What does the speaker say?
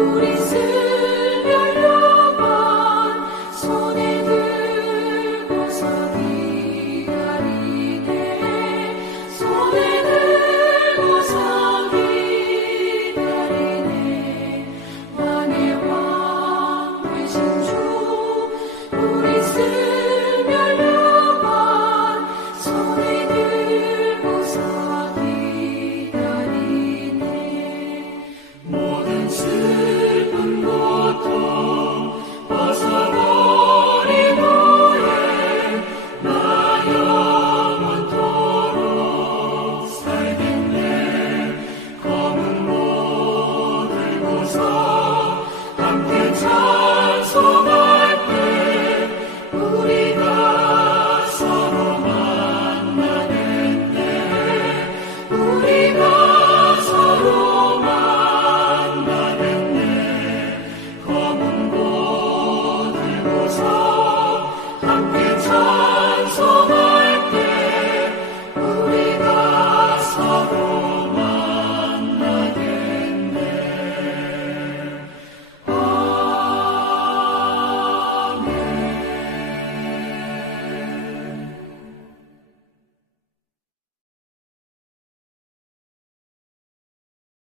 Por isso